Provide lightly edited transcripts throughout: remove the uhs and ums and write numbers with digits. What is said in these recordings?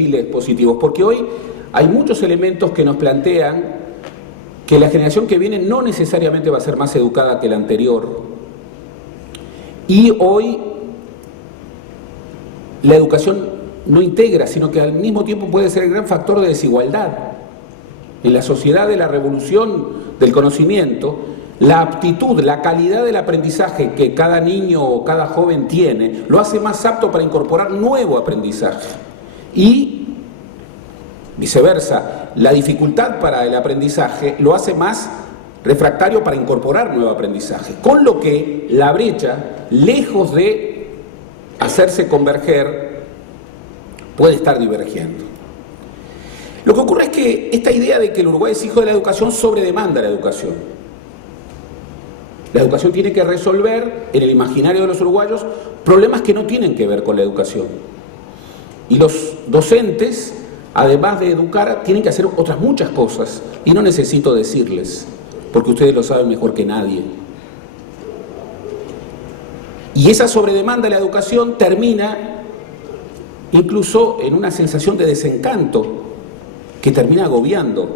perfiles positivos, porque hoy hay muchos elementos que nos plantean que la generación que viene no necesariamente va a ser más educada que la anterior, y hoy la educación no integra, sino que al mismo tiempo puede ser el gran factor de desigualdad. En la sociedad de la revolución del conocimiento, la aptitud, la calidad del aprendizaje que cada niño o cada joven tiene, lo hace más apto para incorporar nuevo aprendizaje. Y viceversa, la dificultad para el aprendizaje lo hace más refractario para incorporar nuevo aprendizaje. Con lo que la brecha, lejos de hacerse converger, puede estar divergiendo. Lo que ocurre es que esta idea de que el Uruguay es hijo de la educación sobredemanda la educación. La educación tiene que resolver en el imaginario de los uruguayos problemas que no tienen que ver con la educación. Y los docentes, además de educar, tienen que hacer otras muchas cosas. Y no necesito decirles, porque ustedes lo saben mejor que nadie. Y esa sobredemanda de la educación termina incluso en una sensación de desencanto que termina agobiando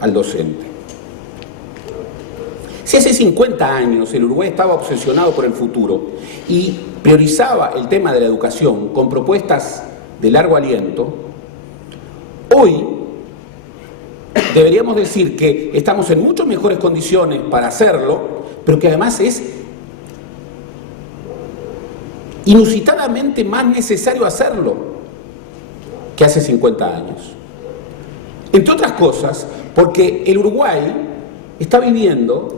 al docente. Si hace 50 años el Uruguay estaba obsesionado por el futuro y priorizaba el tema de la educación con propuestas de largo aliento, hoy deberíamos decir que estamos en mucho mejores condiciones para hacerlo, pero que además es inusitadamente más necesario hacerlo que hace 50 años. Entre otras cosas, porque el Uruguay está viviendo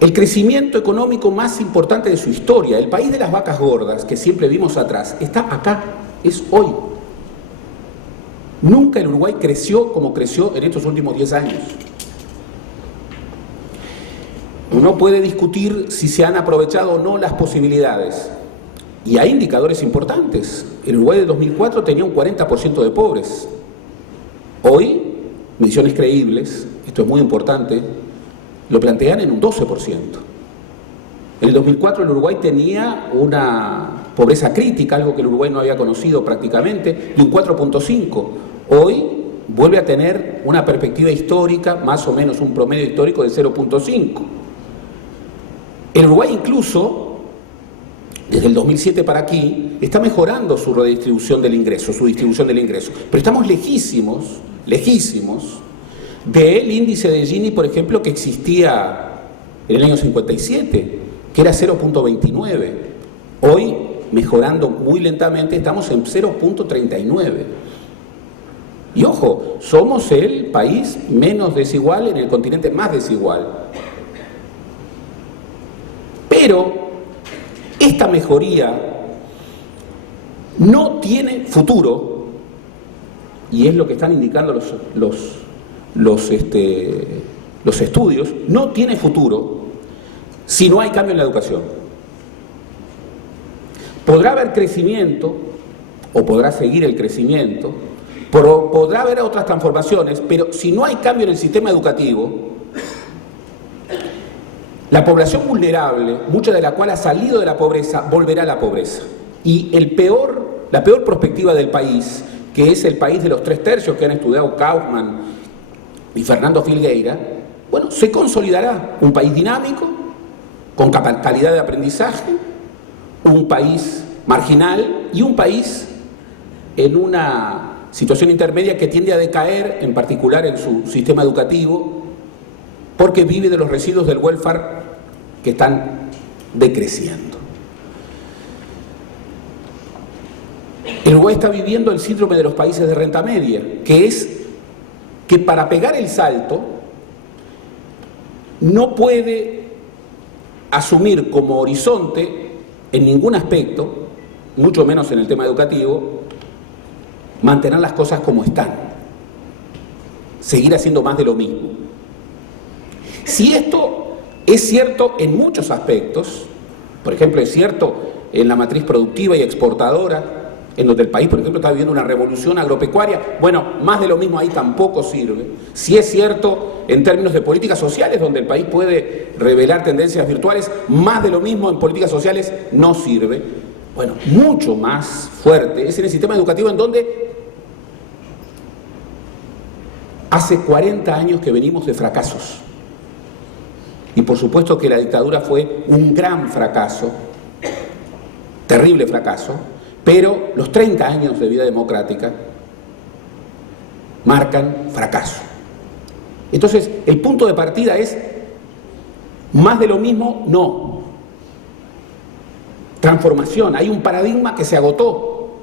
el crecimiento económico más importante de su historia. El país de las vacas gordas, que siempre vimos atrás, está acá, es hoy. Nunca el Uruguay creció como creció en estos últimos 10 años. Uno puede discutir si se han aprovechado o no las posibilidades. Y hay indicadores importantes. El Uruguay de 2004 tenía un 40% de pobres. Hoy, mediciones creíbles, esto es muy importante, lo plantean en un 12%. En el 2004 el Uruguay tenía una pobreza crítica, algo que el Uruguay no había conocido prácticamente, de un 4.5%. Hoy vuelve a tener una perspectiva histórica, más o menos un promedio histórico de 0.5%. El Uruguay incluso, desde el 2007 para aquí, está mejorando su redistribución del ingreso, su distribución del ingreso. Pero estamos lejísimos del índice de Gini, por ejemplo, que existía en el año 57, que era 0.29. Hoy, mejorando muy lentamente, estamos en 0.39. Y ojo, somos el país menos desigual en el continente más desigual. Pero esta mejoría no tiene futuro, y es lo que están indicando los estudios, no tiene futuro si no hay cambio en la educación. Podrá haber crecimiento, o podrá seguir el crecimiento, podrá haber otras transformaciones, pero si no hay cambio en el sistema educativo, la población vulnerable, mucha de la cual ha salido de la pobreza, volverá a la pobreza. Y la peor perspectiva del país, que es el país de los 3/3 que han estudiado Kaufman y Fernando Filgueira, bueno, se consolidará un país dinámico, con calidad de aprendizaje, un país marginal y un país en una situación intermedia que tiende a decaer, en particular en su sistema educativo, porque vive de los residuos del welfare que están decreciendo. El Uruguay está viviendo el síndrome de los países de renta media, que es que para pegar el salto no puede asumir como horizonte en ningún aspecto, mucho menos en el tema educativo, mantener las cosas como están, seguir haciendo más de lo mismo. Si esto es cierto en muchos aspectos, por ejemplo, es cierto en la matriz productiva y exportadora, en donde el país, por ejemplo, está viviendo una revolución agropecuaria, bueno, más de lo mismo ahí tampoco sirve. Si es cierto en términos de políticas sociales, donde el país puede revelar tendencias virtuales, más de lo mismo en políticas sociales no sirve. bueno, mucho más fuerte es en el sistema educativo, en donde hace 40 años que venimos de fracasos. Y por supuesto que la dictadura fue un gran fracaso, terrible fracaso, pero los 30 años de vida democrática marcan fracaso. Entonces, el punto de partida es más de lo mismo, no. Transformación, hay un paradigma que se agotó,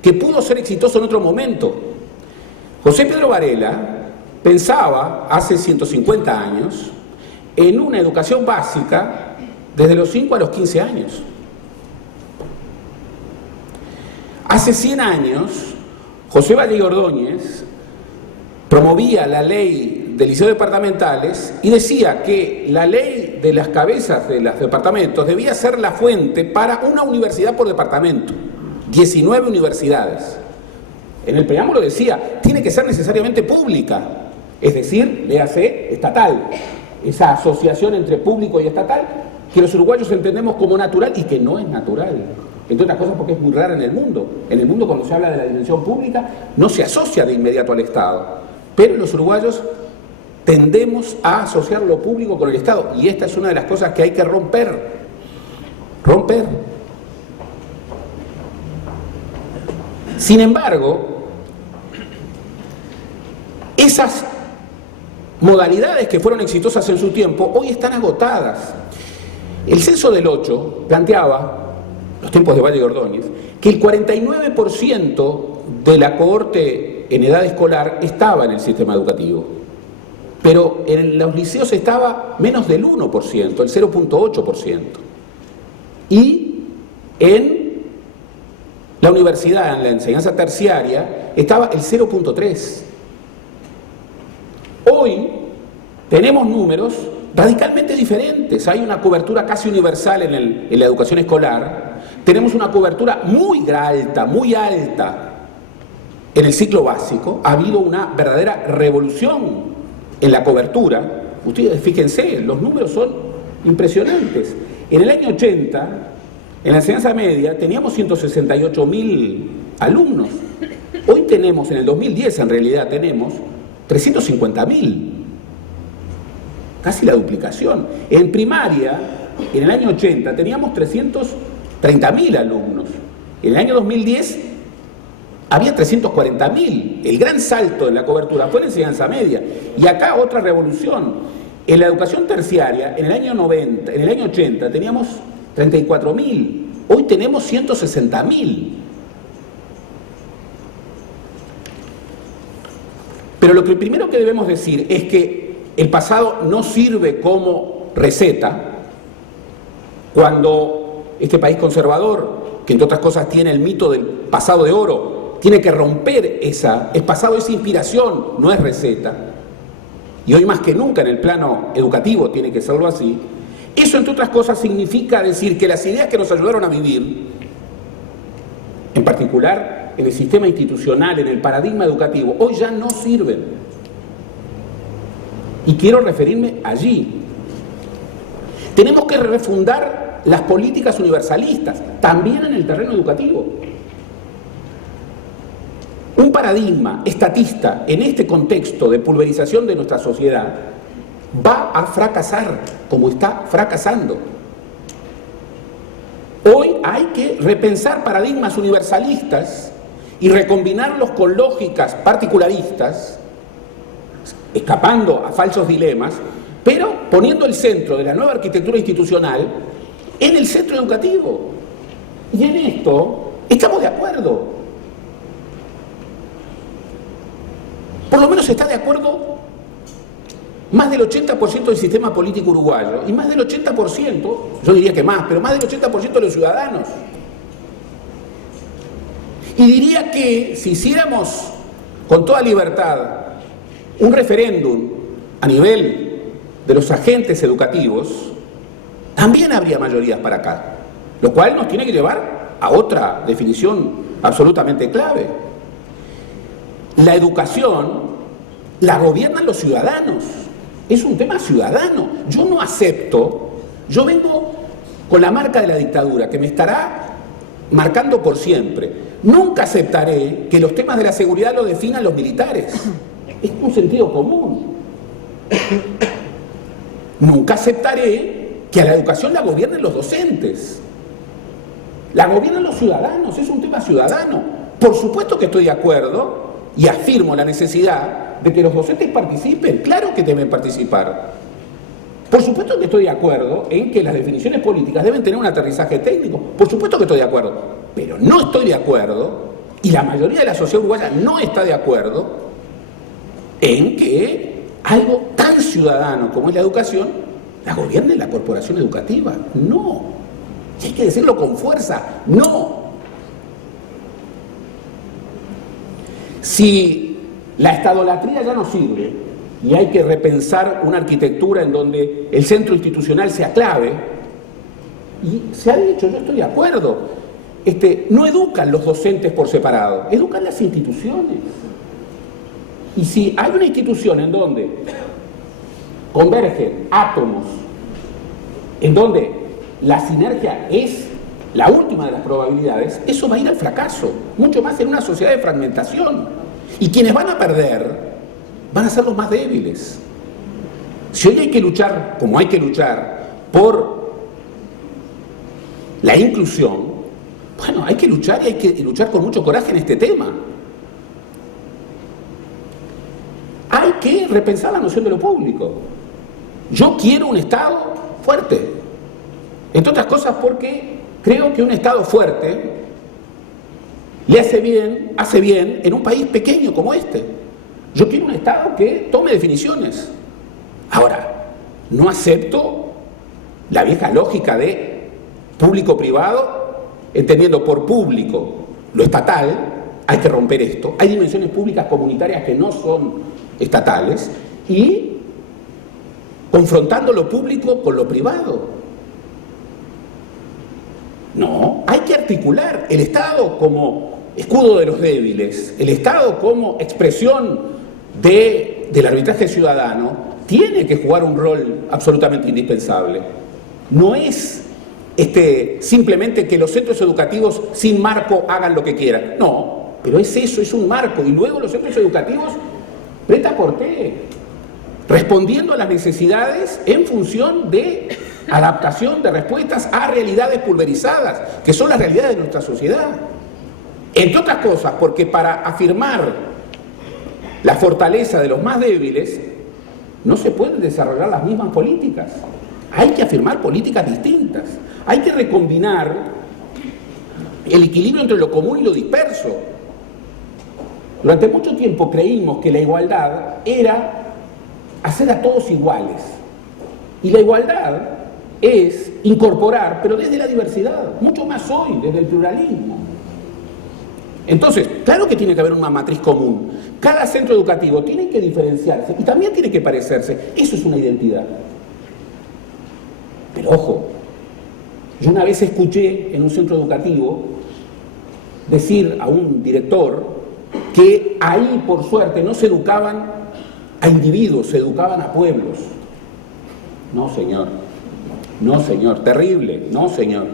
que pudo ser exitoso en otro momento. José Pedro Varela pensaba hace 150 años en una educación básica desde los 5 a los 15 años. Hace 100 años, José Valle Ordóñez promovía la ley de liceos departamentales y decía que la ley de las cabezas de los departamentos debía ser la fuente para una universidad por departamento, 19 universidades. En el preámbulo decía, tiene que ser necesariamente pública, es decir, léase estatal, esa asociación entre público y estatal que los uruguayos entendemos como natural y que no es natural. Entre otras cosas porque es muy rara en el mundo. En el mundo, cuando se habla de la dimensión pública, no se asocia de inmediato al Estado. Pero los uruguayos tendemos a asociar lo público con el Estado. Y esta es una de las cosas que hay que romper. Romper. Sin embargo, esas modalidades que fueron exitosas en su tiempo, hoy están agotadas. El censo del 8 planteaba, los tiempos de Valle y Ordóñez, que el 49% de la cohorte en edad escolar estaba en el sistema educativo, pero en los liceos estaba menos del 1%, el 0.8%. Y en la universidad, en la enseñanza terciaria, estaba el 0.3%. Hoy tenemos números radicalmente diferentes. Hay una cobertura casi universal en la educación escolar. Tenemos una cobertura muy alta en el ciclo básico. Ha habido una verdadera revolución en la cobertura. Ustedes fíjense, los números son impresionantes. En el año 80, en la enseñanza media, teníamos 168.000 alumnos. Hoy tenemos, en el 2010 en realidad tenemos 350.000, casi la duplicación. En primaria, en el año 80, teníamos 330.000 alumnos. En el año 2010 había 340.000. El gran salto en la cobertura fue en la enseñanza media. Y acá otra revolución. En la educación terciaria, en el año 90, en el año 80, teníamos 34.000. Hoy tenemos 160.000. Pero lo que primero que debemos decir es que el pasado no sirve como receta cuando este país conservador, que entre otras cosas tiene el mito del pasado de oro, tiene que romper el pasado, esa inspiración, no es receta. Y hoy más que nunca en el plano educativo tiene que serlo así. Eso, entre otras cosas, significa decir que las ideas que nos ayudaron a vivir, en particular en el sistema institucional, en el paradigma educativo, hoy ya no sirven. Y quiero referirme allí. Tenemos que refundar las políticas universalistas, también en el terreno educativo. Un paradigma estatista en este contexto de pulverización de nuestra sociedad va a fracasar, como está fracasando. Hoy hay que repensar paradigmas universalistas y recombinarlos con lógicas particularistas, escapando a falsos dilemas, pero poniendo el centro de la nueva arquitectura institucional en el centro educativo. Y en esto estamos de acuerdo. Por lo menos está de acuerdo más del 80% del sistema político uruguayo y más del 80%, yo diría que más, pero más del 80% de los ciudadanos. Y diría que si hiciéramos con toda libertad un referéndum a nivel de los agentes educativos, también habría mayorías para acá, lo cual nos tiene que llevar a otra definición absolutamente clave. La educación la gobiernan los ciudadanos, es un tema ciudadano. Yo no acepto, yo vengo con la marca de la dictadura, que me estará marcando por siempre. Nunca aceptaré que los temas de la seguridad lo definan los militares. Es un sentido común. Nunca aceptaré que a la educación la gobiernen los docentes. La gobiernan los ciudadanos, es un tema ciudadano. Por supuesto que estoy de acuerdo y afirmo la necesidad de que los docentes participen. Claro que deben participar. Por supuesto que estoy de acuerdo en que las definiciones políticas deben tener un aterrizaje técnico. Por supuesto que estoy de acuerdo. Pero no estoy de acuerdo, y la mayoría de la sociedad uruguaya no está de acuerdo, en que algo tan ciudadano como es la educación la gobierne la corporación educativa. No. Y hay que decirlo con fuerza. No. Si la estadolatría ya no sirve y hay que repensar una arquitectura en donde el centro institucional sea clave, y se ha dicho, yo estoy de acuerdo, no educan los docentes por separado, educan las instituciones. Y si hay una institución en donde convergen átomos, en donde la sinergia es la última de las probabilidades, eso va a ir al fracaso, mucho más en una sociedad de fragmentación. Y quienes van a perder van a ser los más débiles. Si hoy hay que luchar, como hay que luchar, por la inclusión, bueno, hay que luchar y hay que luchar con mucho coraje en este tema. Hay que repensar la noción de lo público. Yo quiero un Estado fuerte, entre otras cosas porque creo que un Estado fuerte le hace bien en un país pequeño como este. Yo quiero un Estado que tome definiciones. Ahora, no acepto la vieja lógica de público-privado, entendiendo por público lo estatal. Hay que romper esto. Hay dimensiones públicas comunitarias que no son estatales, y confrontando lo público con lo privado. No, hay que articular el Estado como escudo de los débiles, el Estado como expresión del arbitraje ciudadano, tiene que jugar un rol absolutamente indispensable. No es simplemente que los centros educativos sin marco hagan lo que quieran. No, pero es eso, es un marco. Y luego los centros educativos, preta porté, respondiendo a las necesidades en función de adaptación de respuestas a realidades pulverizadas, que son las realidades de nuestra sociedad. Entre otras cosas, porque para afirmar la fortaleza de los más débiles, no se pueden desarrollar las mismas políticas. Hay que afirmar políticas distintas. Hay que recombinar el equilibrio entre lo común y lo disperso. Durante mucho tiempo creímos que la igualdad era hacer a todos iguales. Y la igualdad es incorporar, pero desde la diversidad, mucho más hoy, desde el pluralismo. Entonces, claro que tiene que haber una matriz común. Cada centro educativo tiene que diferenciarse y también tiene que parecerse. Eso es una identidad. Pero ojo, yo una vez escuché en un centro educativo decir a un director que ahí, por suerte, no se educaban a individuos, se educaban a pueblos. No, señor. No, señor. Terrible. No, señor.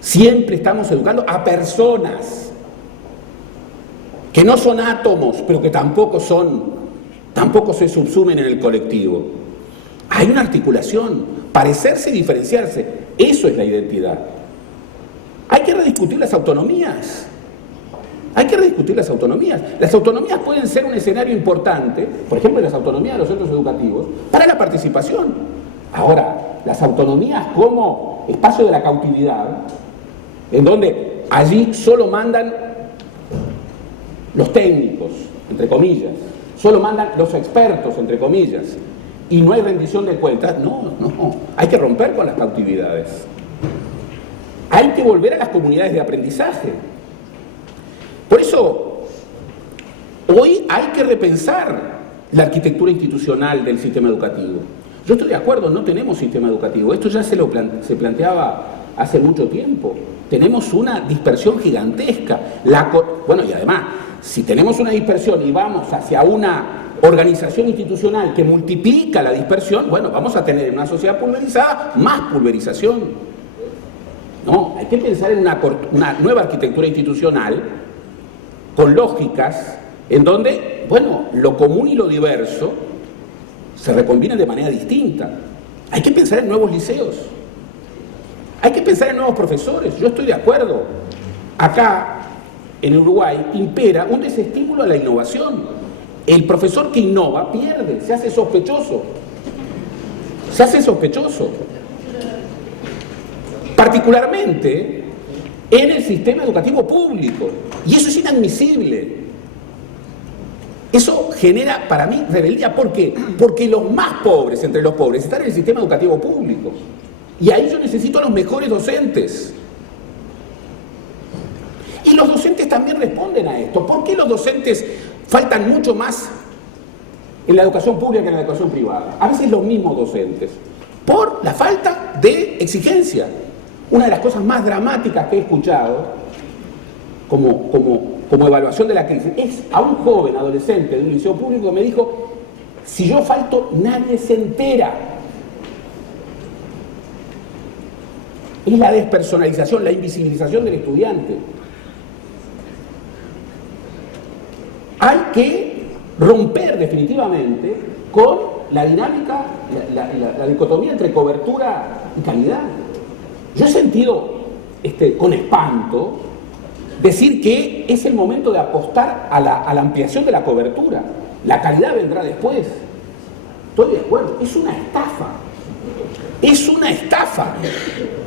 Siempre estamos educando a personas que no son átomos, pero que tampoco se subsumen en el colectivo. Hay una articulación, parecerse y diferenciarse. Eso es la identidad. Hay que rediscutir las autonomías. Hay que rediscutir las autonomías. Las autonomías pueden ser un escenario importante, por ejemplo, las autonomías de los centros educativos, para la participación. Ahora, las autonomías como espacio de la cautividad, en donde allí solo mandan los técnicos, entre comillas, solo mandan los expertos, entre comillas, y no hay rendición de cuentas. No, hay que romper con las cautividades. Hay que volver a las comunidades de aprendizaje. Por eso, hoy hay que repensar la arquitectura institucional del sistema educativo. Yo estoy de acuerdo, no tenemos sistema educativo. Esto ya se planteaba hace mucho tiempo. Tenemos una dispersión gigantesca. Bueno, y además, si tenemos una dispersión y vamos hacia una organización institucional que multiplica la dispersión, bueno, vamos a tener en una sociedad pulverizada más pulverización. No, hay que pensar en una nueva arquitectura institucional con lógicas en donde, bueno, lo común y lo diverso se recombinan de manera distinta. Hay que pensar en nuevos liceos. Hay que pensar en nuevos profesores. Yo estoy de acuerdo. Acá, en Uruguay, impera un desestímulo a la innovación. El profesor que innova pierde, se hace sospechoso. Se hace sospechoso. Particularmente en el sistema educativo público. Y eso es inadmisible. Eso genera para mí rebeldía. ¿Por qué? Porque los más pobres entre los pobres están en el sistema educativo público. Y ahí yo necesito a los mejores docentes. Y los docentes también responden a esto. ¿Por qué los docentes faltan mucho más en la educación pública que en la educación privada? A veces los mismos docentes. Por la falta de exigencia. Una de las cosas más dramáticas que he escuchado como evaluación de la crisis es a un joven adolescente de un liceo público que me dijo: si yo falto, nadie se entera. Es la despersonalización, la invisibilización del estudiante. Hay que romper definitivamente con la dinámica, la dicotomía entre cobertura y calidad. Yo he sentido con espanto decir que es el momento de apostar a la ampliación de la cobertura. La calidad vendrá después. Estoy de acuerdo, es una estafa. Es una estafa.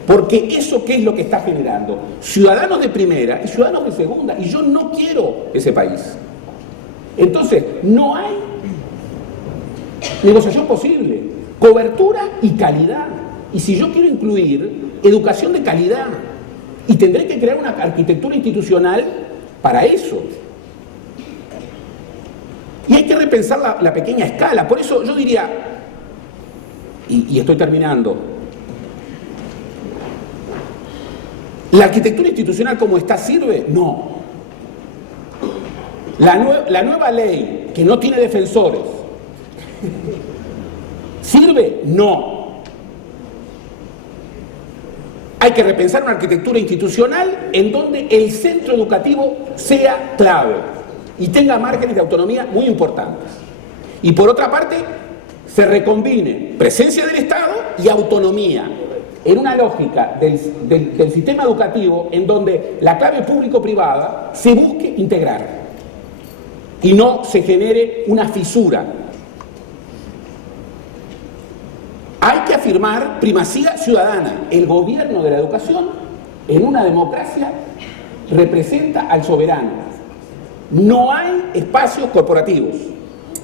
Porque eso, ¿qué es lo que está generando? Ciudadanos de primera y ciudadanos de segunda. Y yo no quiero ese país. Entonces, no hay negociación posible. Cobertura y calidad. Y si yo quiero incluir educación de calidad, y tendré que crear una arquitectura institucional para eso. Y hay que repensar la pequeña escala. Por eso yo diría, y estoy terminando, ¿la arquitectura institucional como está sirve? No. La nueva ley, que no tiene defensores, ¿sirve? No. Hay que repensar una arquitectura institucional en donde el centro educativo sea clave y tenga márgenes de autonomía muy importantes. Y por otra parte, se recombine presencia del Estado y autonomía en una lógica del sistema educativo en donde la clave público-privada se busque integrar y no se genere una fisura. Hay que afirmar primacía ciudadana. El gobierno de la educación en una democracia representa al soberano. No hay espacios corporativos.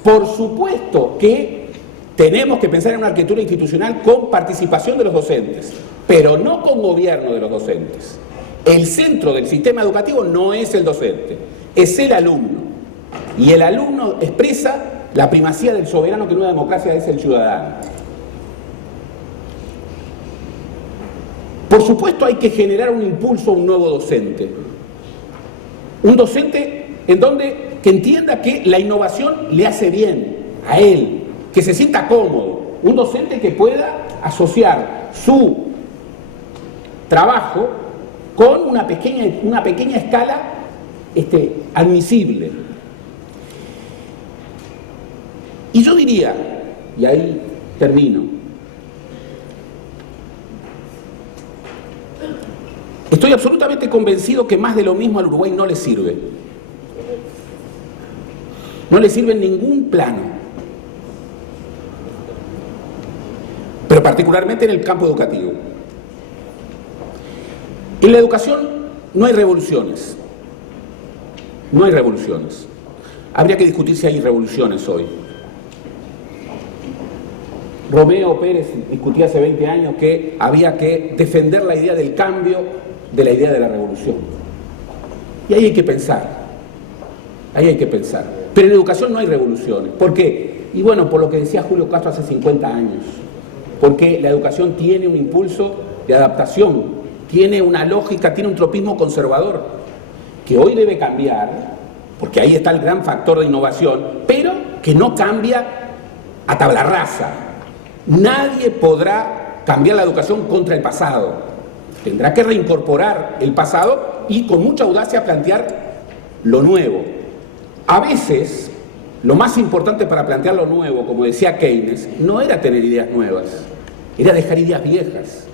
Por supuesto que tenemos que pensar en una arquitectura institucional con participación de los docentes, pero no con gobierno de los docentes. El centro del sistema educativo no es el docente, es el alumno. Y el alumno expresa la primacía del soberano, que en una democracia es el ciudadano. Por supuesto hay que generar un impulso a un nuevo docente. Un docente que entienda que la innovación le hace bien a él, que se sienta cómodo. Un docente que pueda asociar su trabajo con una pequeña escala admisible. Y yo diría, y ahí termino, estoy absolutamente convencido que más de lo mismo al Uruguay no le sirve. No le sirve en ningún plano. Pero particularmente en el campo educativo. En la educación no hay revoluciones. No hay revoluciones. Habría que discutir si hay revoluciones hoy. Romeo Pérez discutía hace 20 años que había que defender la idea del cambio de la idea de la revolución. Y ahí hay que pensar. Ahí hay que pensar. Pero en educación no hay revoluciones. ¿Por qué? Y bueno, por lo que decía Julio Castro hace 50 años. Porque la educación tiene un impulso de adaptación, tiene una lógica, tiene un tropismo conservador, que hoy debe cambiar, porque ahí está el gran factor de innovación, pero que no cambia a tabla rasa. Nadie podrá cambiar la educación contra el pasado. Tendrá que reincorporar el pasado y con mucha audacia plantear lo nuevo. A veces, lo más importante para plantear lo nuevo, como decía Keynes, no era tener ideas nuevas, era dejar ideas viejas.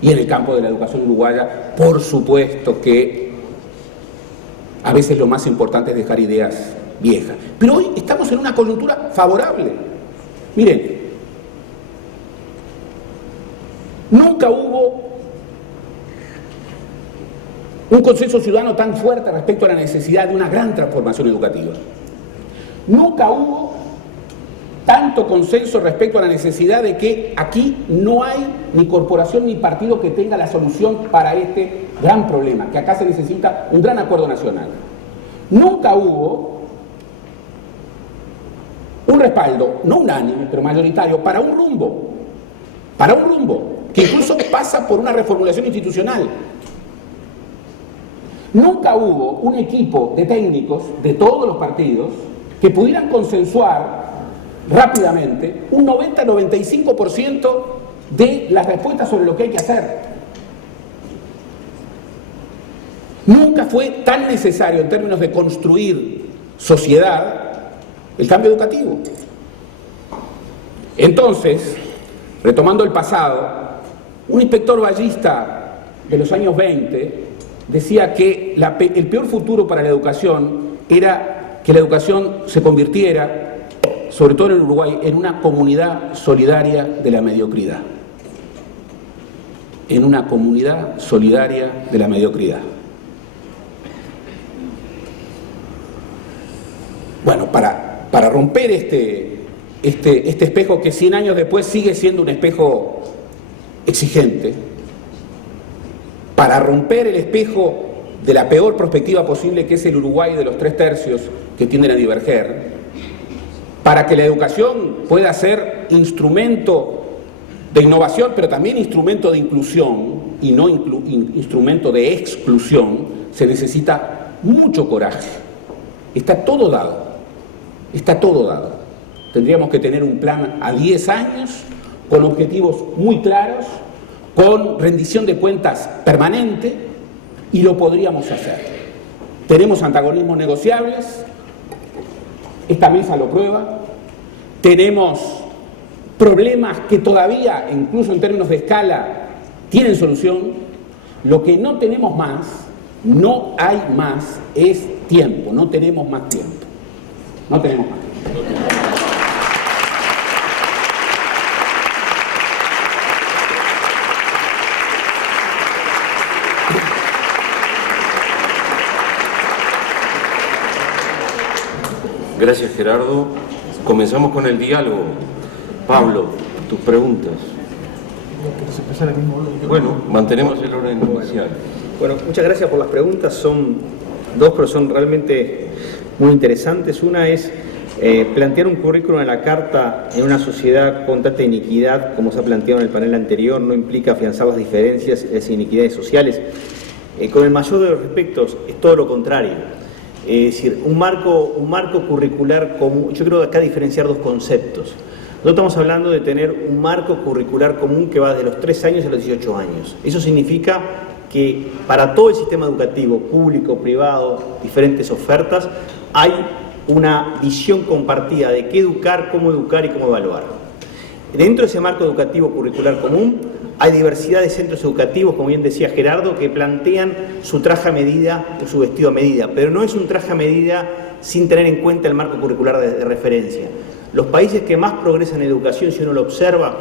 Y en el campo de la educación uruguaya, por supuesto que a veces lo más importante es dejar ideas viejas. Pero hoy estamos en una coyuntura favorable. Miren, nunca hubo un consenso ciudadano tan fuerte respecto a la necesidad de una gran transformación educativa. Nunca hubo tanto consenso respecto a la necesidad de que aquí no hay ni corporación ni partido que tenga la solución para este gran problema, que acá se necesita un gran acuerdo nacional. Nunca hubo un respaldo, no unánime, pero mayoritario, para un rumbo, que incluso pasa por una reformulación institucional. Nunca hubo un equipo de técnicos de todos los partidos que pudieran consensuar rápidamente un 90-95% de las respuestas sobre lo que hay que hacer. Nunca fue tan necesario en términos de construir sociedad el cambio educativo. Entonces, retomando el pasado, un inspector ballista de los años 20 decía que el peor futuro para la educación era que la educación se convirtiera, sobre todo en el Uruguay, en una comunidad solidaria de la mediocridad. En una comunidad solidaria de la mediocridad. Bueno, para romper este espejo que 100 años después sigue siendo un espejo exigente, para romper el espejo de la peor perspectiva posible, que es el Uruguay de los 3/3 que tienden a diverger, para que la educación pueda ser instrumento de innovación, pero también instrumento de inclusión y no instrumento de exclusión, se necesita mucho coraje. Está todo dado, está todo dado. Tendríamos que tener un plan a 10 años, con objetivos muy claros, con rendición de cuentas permanente, y lo podríamos hacer. Tenemos antagonismos negociables, esta mesa lo prueba, tenemos problemas que todavía, incluso en términos de escala, tienen solución. Lo que no tenemos más, no hay más, es tiempo, no tenemos más tiempo. No tenemos más tiempo. Gracias, Gerardo. Comenzamos con el diálogo. Pablo, tus preguntas. Bueno, mantenemos el orden inicial. Bueno, muchas gracias por las preguntas. Son dos, pero son realmente muy interesantes. Una es plantear un currículum en la carta en una sociedad con tanta iniquidad, como se ha planteado en el panel anterior, no implica afianzar las diferencias, las iniquidades sociales. Con el mayor de los respetos, es todo lo contrario. Es decir, un marco curricular común. Yo creo que acá diferenciar dos conceptos. Nosotros estamos hablando de tener un marco curricular común que va desde los 3 años a los 18 años. Eso significa que para todo el sistema educativo, público, privado, diferentes ofertas, hay una visión compartida de qué educar, cómo educar y cómo evaluar. Dentro de ese marco educativo curricular común, hay diversidad de centros educativos, como bien decía Gerardo, que plantean su traje a medida, su vestido a medida, pero no es un traje a medida sin tener en cuenta el marco curricular de referencia. Los países que más progresan en educación, si uno lo observa,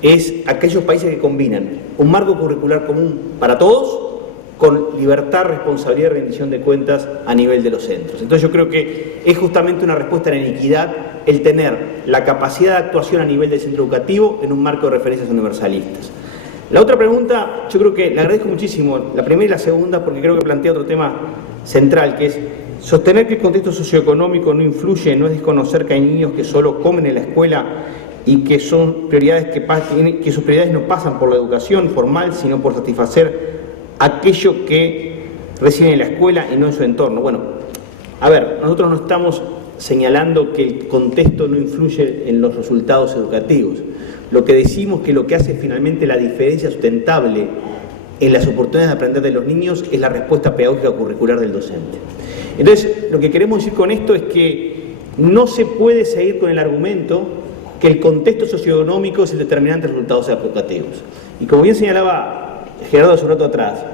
es aquellos países que combinan un marco curricular común para todos con libertad, responsabilidad y rendición de cuentas a nivel de los centros. Entonces yo creo que es justamente una respuesta a la inequidad el tener la capacidad de actuación a nivel del centro educativo en un marco de referencias universalistas. La otra pregunta, yo creo que le agradezco muchísimo, la primera y la segunda, porque creo que plantea otro tema central, que es sostener que el contexto socioeconómico no influye, no es desconocer que hay niños que solo comen en la escuela y que son prioridades que sus prioridades no pasan por la educación formal, sino por satisfacer aquello que reciben en la escuela y no en su entorno. Bueno, a ver, nosotros no estamos señalando que el contexto no influye en los resultados educativos. Lo que decimos que lo que hace finalmente la diferencia sustentable en las oportunidades de aprender de los niños es la respuesta pedagógica curricular del docente. Entonces, lo que queremos decir con esto es que no se puede seguir con el argumento que el contexto socioeconómico es el determinante de resultados educativos. Y como bien señalaba Gerardo hace un rato atrás,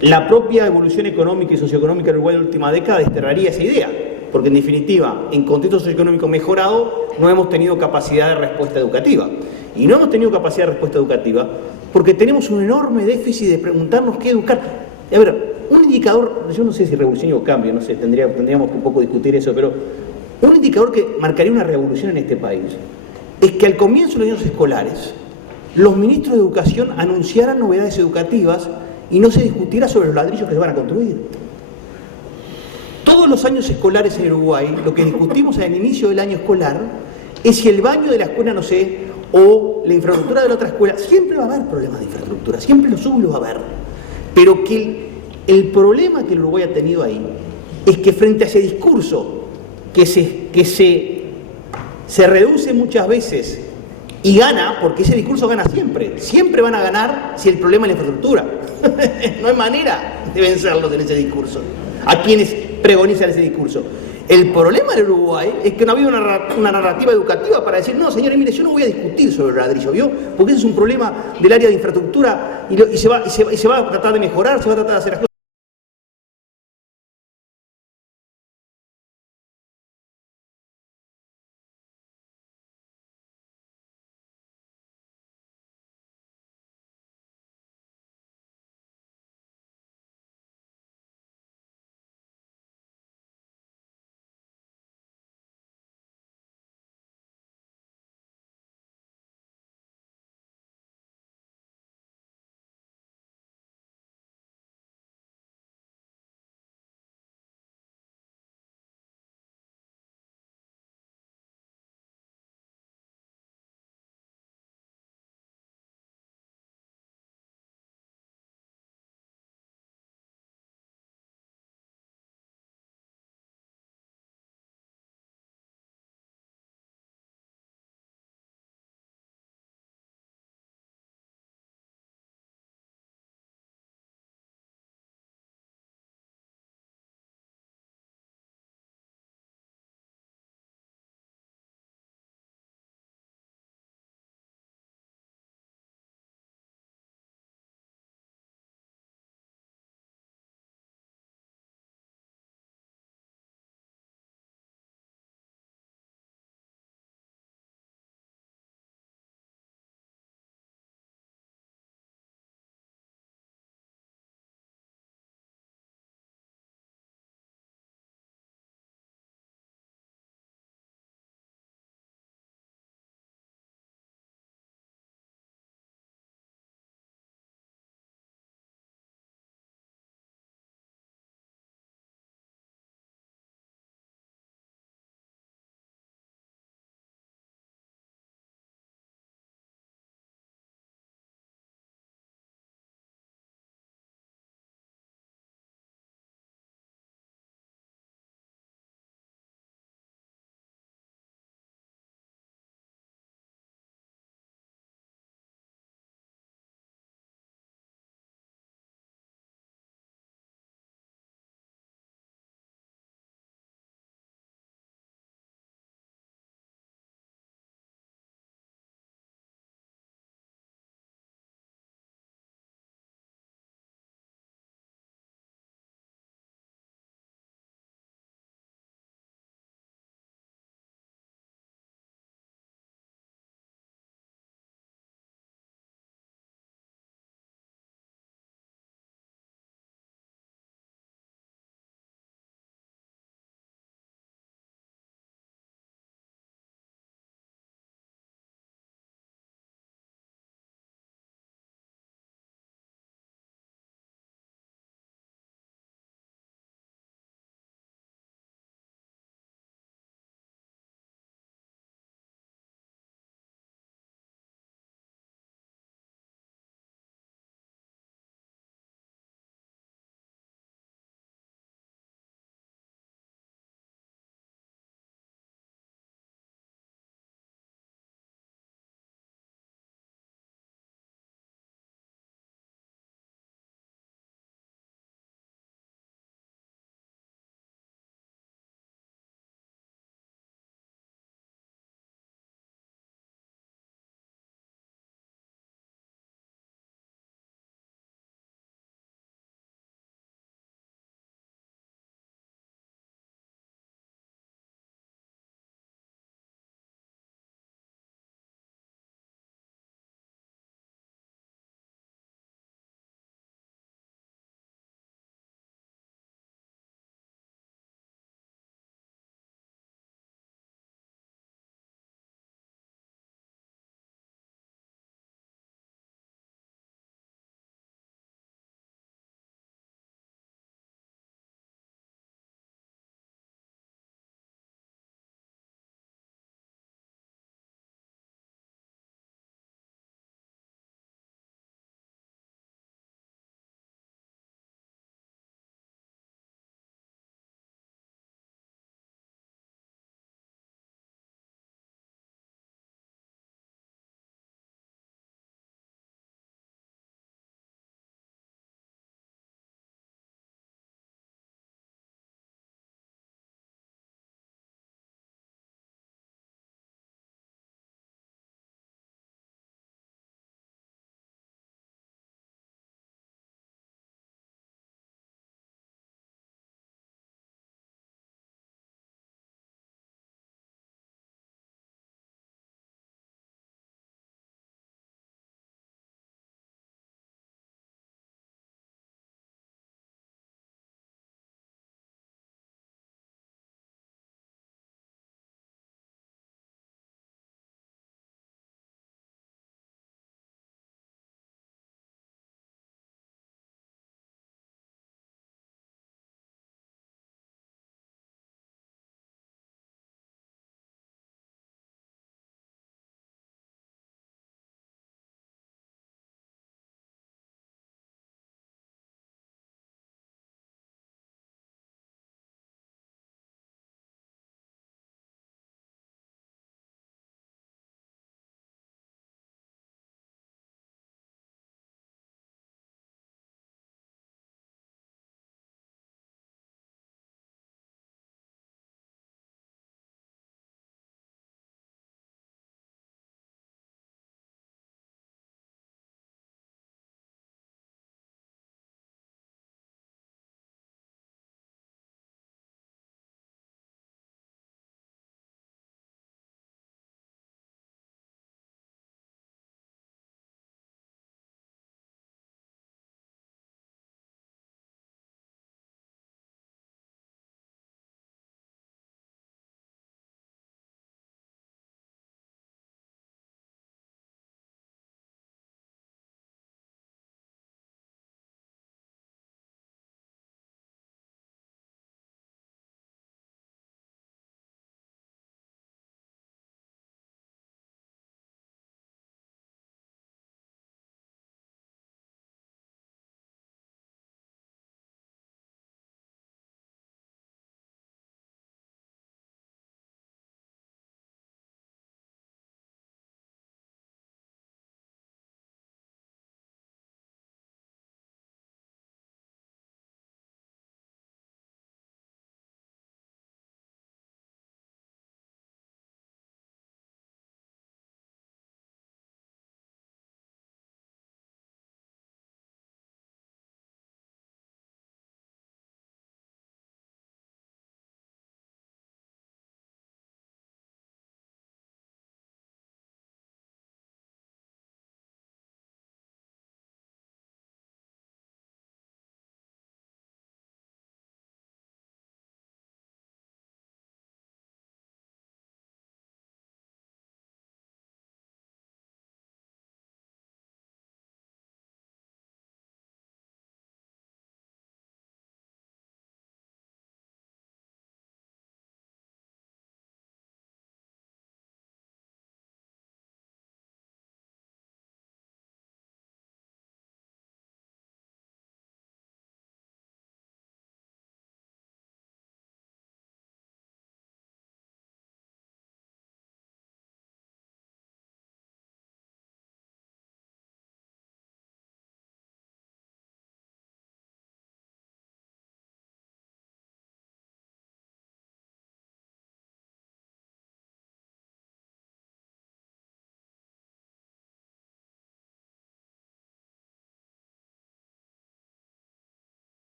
la propia evolución económica y socioeconómica en Uruguay de la última década desterraría esa idea, porque en definitiva, en contexto socioeconómico mejorado, no hemos tenido capacidad de respuesta educativa. Y no hemos tenido capacidad de respuesta educativa porque tenemos un enorme déficit de preguntarnos qué educar. A ver, un indicador, yo no sé si revolución o cambio, no sé, tendríamos que un poco discutir eso, pero un indicador que marcaría una revolución en este país es que al comienzo de los años escolares, los ministros de educación anunciaran novedades educativas y no se discutiera sobre los ladrillos que se van a construir. Todos los años escolares en Uruguay, lo que discutimos al inicio del año escolar es si el baño de la escuela, no sé, o la infraestructura de la otra escuela, siempre va a haber problemas de infraestructura, siempre los va a haber, pero que el problema que el Uruguay ha tenido ahí es que frente a ese discurso que se reduce muchas veces y gana, porque ese discurso gana siempre van a ganar si el problema es la infraestructura. No hay manera de vencerlos en ese discurso, a quienes pregonizan ese discurso. El problema del Uruguay es que no ha habido una narrativa educativa para decir, no, señores, mire, yo no voy a discutir sobre el ladrillo, ¿vio? Porque ese es un problema del área de infraestructura y se va a tratar de mejorar, se va a tratar de hacer las cosas.